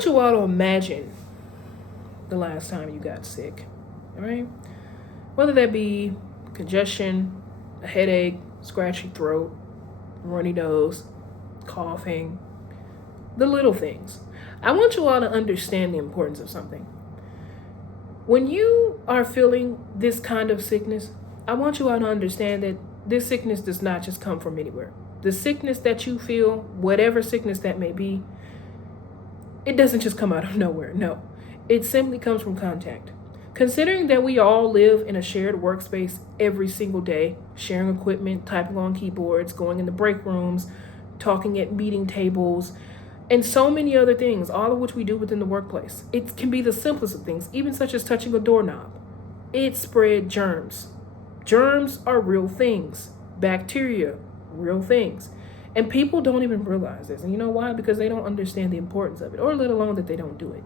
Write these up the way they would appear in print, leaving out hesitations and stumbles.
want you all to imagine the last time you got sick, all right? Whether that be congestion, a headache, scratchy throat, runny nose, coughing, the little things. I want you all to understand the importance of something. When you are feeling this kind of sickness, I want you all to understand that this sickness does not just come from anywhere. The sickness that you feel, whatever sickness that may be, it doesn't just come out of nowhere. No, it simply comes from contact. Considering that we all live in a shared workspace every single day, sharing equipment, typing on keyboards, going in the break rooms, talking at meeting tables, and so many other things, all of which we do within the workplace. It can be the simplest of things, even such as touching a doorknob. It spread germs. Germs are real things. Bacteria, real things. And people don't even realize this. And you know why? Because they don't understand the importance of it, or let alone that they don't do it.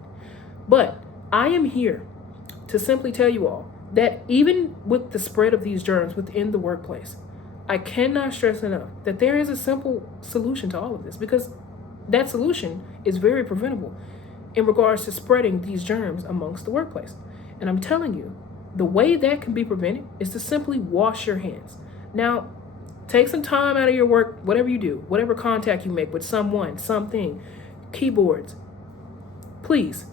But I am here to simply tell you all that even with the spread of these germs within the workplace, I cannot stress enough that there is a simple solution to all of this, because that solution is very preventable in regards to spreading these germs amongst the workplace. And I'm telling you, the way that can be prevented is to simply wash your hands. Now, take some time out of your work, whatever you do, whatever contact you make with someone, something, keyboards. Please,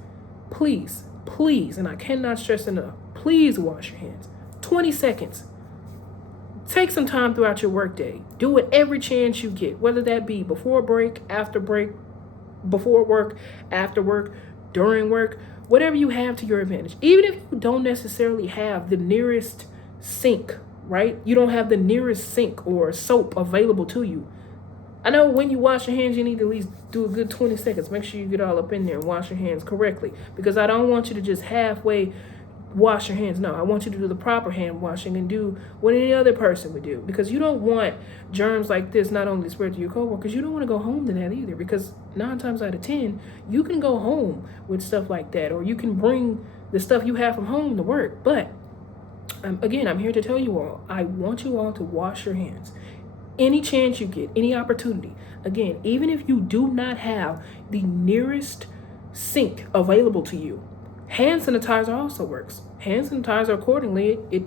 please, please, and I cannot stress enough, please wash your hands. 20 seconds. Take some time throughout your workday. Do it every chance you get, whether that be before break, before work, after work, during work, whatever you have to your advantage. Even if you don't necessarily have the nearest sink, right? You don't have the nearest sink or soap available to you. I know when you wash your hands, you need to at least do a good 20 seconds. Make sure you get all up in there and wash your hands correctly, because I don't want you to just halfway wash your hands. No, I want you to do the proper hand washing and do what any other person would do, because you don't want germs like this not only spread to your coworkers, you don't want to go home to that either, because 9 times out of 10, you can go home with stuff like that, or you can bring the stuff you have from home to work. But again, I'm here to tell you all, I want you all to wash your hands. Any chance you get, any opportunity. Again, even if you do not have the nearest sink available to you, hand sanitizer also works. Hand sanitizer, accordingly, it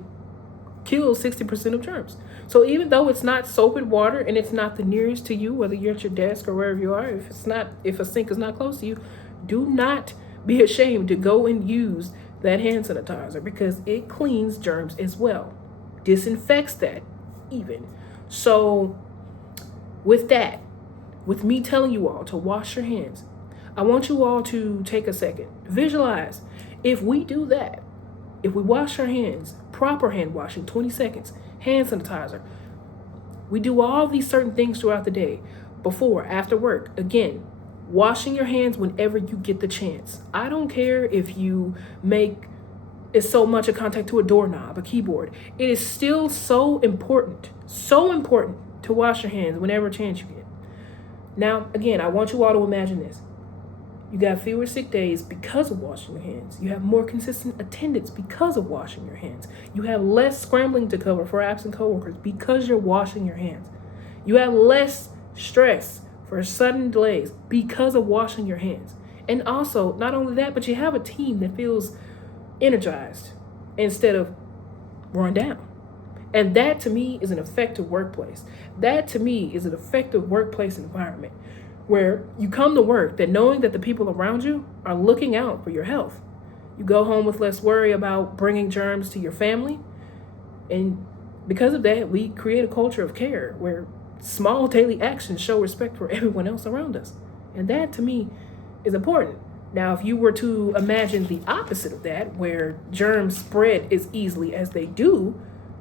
kills 60% of germs. So even though it's not soap and water and it's not the nearest to you, whether you're at your desk or wherever you are, if a sink is not close to you, do not be ashamed to go and use that hand sanitizer, because it cleans germs as well, disinfects that even. So with that, with me telling you all to wash your hands, I want you all to take a second, visualize. If we do that, if we wash our hands, proper hand washing, 20 seconds, hand sanitizer, we do all these certain things throughout the day, before, after work. Again, washing your hands whenever you get the chance. I don't care if you make is so much a contact to a doorknob, a keyboard. It is still so important to wash your hands whenever chance you get. Now, again, I want you all to imagine this. You got fewer sick days because of washing your hands. You have more consistent attendance because of washing your hands. You have less scrambling to cover for absent coworkers because you're washing your hands. You have less stress for sudden delays because of washing your hands. And also, not only that, but you have a team that feels energized instead of run down. And that to me is an effective workplace. That to me is an effective workplace environment where you come to work that knowing that the people around you are looking out for your health. You go home with less worry about bringing germs to your family. And because of that, we create a culture of care where small daily actions show respect for everyone else around us. And that to me is important. Now, if you were to imagine the opposite of that, where germs spread as easily as they do,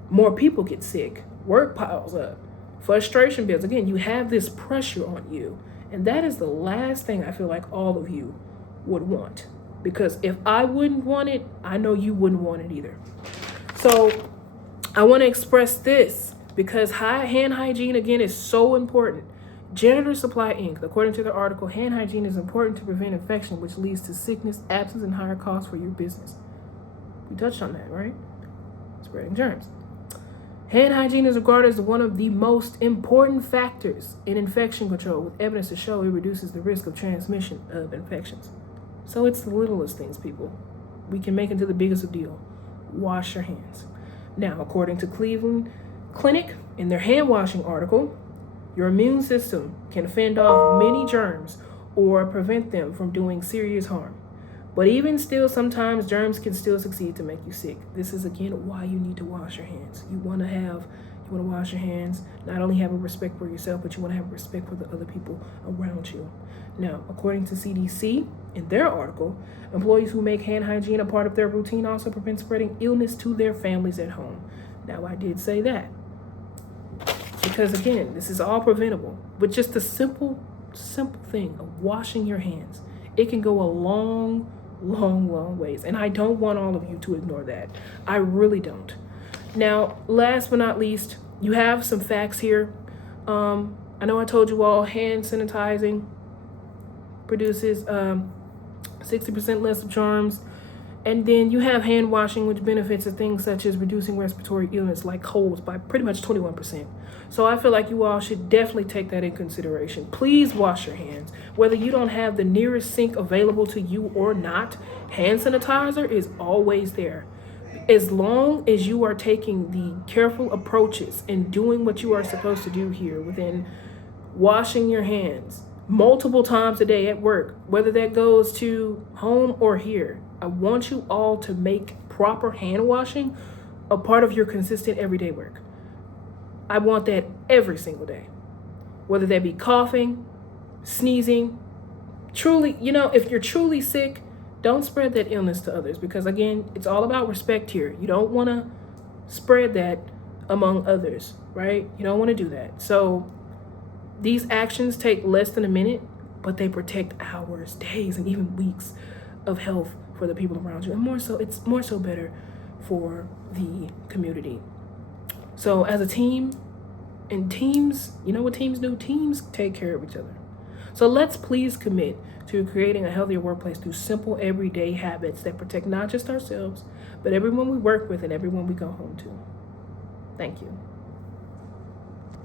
more people get sick, work piles up, frustration builds. Again, you have this pressure on you. And that is the last thing I feel like all of you would want. Because if I wouldn't want it, I know you wouldn't want it either. So I want to express this because hand hygiene, again, is so important. Janitor Supply Inc., according to the article, hand hygiene is important to prevent infection, which leads to sickness, absence, and higher costs for your business. We touched on that, right? Spreading germs. Hand hygiene is regarded as one of the most important factors in infection control, with evidence to show it reduces the risk of transmission of infections. So it's the littlest things, people. We can make into the biggest of deal. Wash your hands. Now, according to Cleveland Clinic, in their hand washing article, your immune system can fend off many germs or prevent them from doing serious harm. But even still, sometimes germs can still succeed to make you sick. This is again why you need to wash your hands. You want to wash your hands, not only have a respect for yourself, but you want to have respect for the other people around you. Now, according to CDC, in their article, employees who make hand hygiene a part of their routine also prevent spreading illness to their families at home. Now, I did say that because again, this is all preventable with just the simple thing of washing your hands. It can go a long ways. And I don't want all of you to ignore that. I really don't. Now, last but not least, you have some facts here. I know I told you all hand sanitizing produces 60% less germs. And then you have hand washing, which benefits of things such as reducing respiratory illness like colds by pretty much 21%. So I feel like you all should definitely take that in consideration. Please wash your hands. Whether you don't have the nearest sink available to you or not, hand sanitizer is always there. As long as you are taking the careful approaches and doing what you are supposed to do here within washing your hands multiple times a day at work, whether that goes to home or here, I want you all to make proper hand washing a part of your consistent everyday work. I want that every single day, whether that be coughing, sneezing, truly, if you're truly sick, don't spread that illness to others because again, it's all about respect here. You don't want to spread that among others, right? You don't want to do that. So these actions take less than a minute, but they protect hours, days, and even weeks of health for the people around you. And it's more so better for the community. So as a team, and teams, you know what teams do? Teams take care of each other. So let's please commit to creating a healthier workplace through simple everyday habits that protect not just ourselves, but everyone we work with and everyone we go home to. Thank you.